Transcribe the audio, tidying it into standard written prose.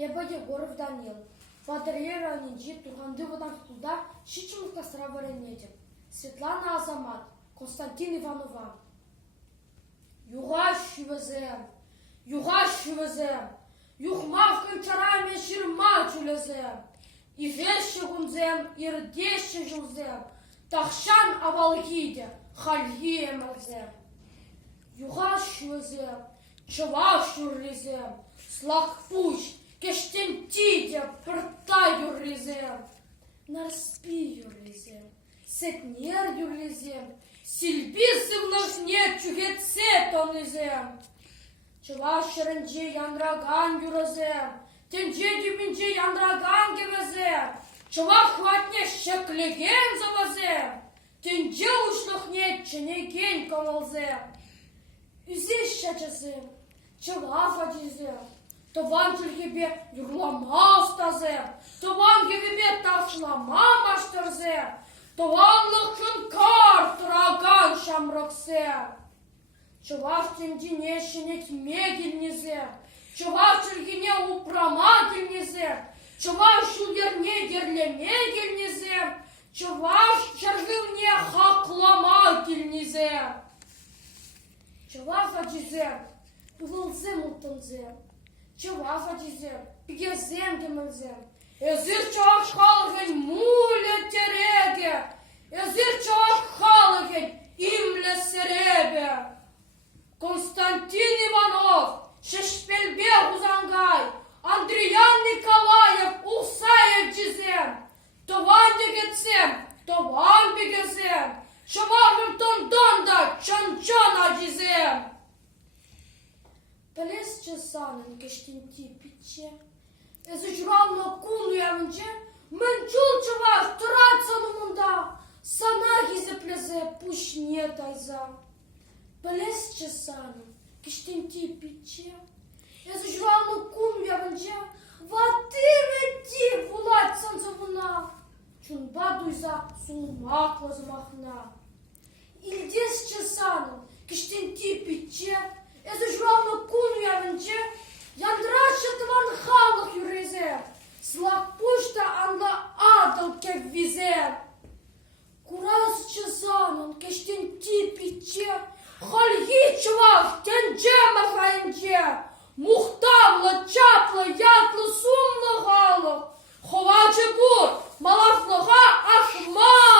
Эба Егоров Данил. Батарея Нинджи Турганды водан туда Щиченко Сраваренедем. Светлана Азамат. Константин Иванова. Югаш везем. Югаш везем. Юхмав кончарами ширма чулезем. И вещи гунзем, и рдещи жузем. Тахшан авалгиде, хальгие мазем. Югаш везем. Чаваш юрлизем. Слах пуч. Кештентите, порта юрлизем, нарспи юрлизем, сетнер юрлизем, сильбисы в ножне чугетсе тонизем. Чуваш ренджи яндраган юразем, тенджи дюбинджи яндраган гевезем, чувах хватне щеклеген завазем, тенджи ушлохне ченеген комалзем. Үзища чазем, чувах адизем. То вам тебе юрлама стазем, то вам тебе ташлама маштарзем, то вам лохын кар тураган шамроксем. Чуваш тендине шинет мегильнизем, чуваш тергине упрамагильнизем, чуваш шулерне дерле мегильнизем, чуваш чаргылне хакламагильнизем. Чуваш аджизем, тувылзем утынзем. Чуваш адизем, пигезем демезем. Езир чуваш халген муле тереге. Езир чуваш халген имле серебе. Константин Иванов, Шешпельбе Узангай, Андреян Николаев, Усаев Джизем. Тован дегецем, тован бегезем. Шаварвим тондонда, чан-чан аджизем. Pelez cesanın keştinti piçe. Ezücravno kunu yavınca, mânchul ceva tărața numunda, sana hizepleze pușnie taiza. Pelez cesanın keştinti piçe. Ezücravno kunu yavınca, vatireti vulat sanzavuna. Чунба дуйза сумак возмахна. Ильдес cesanın keştinti piçe. Ezücravno kunu yavınca, yandraşa tvan halak yüreze, slak puşta anla adal kevvize. Kuraz çazanın keştin tipiçe, halyi çuvaş tence mahayınca, muhtavla, çapla, yatla, sumla halık, hovacı bur, malaflığa ahma.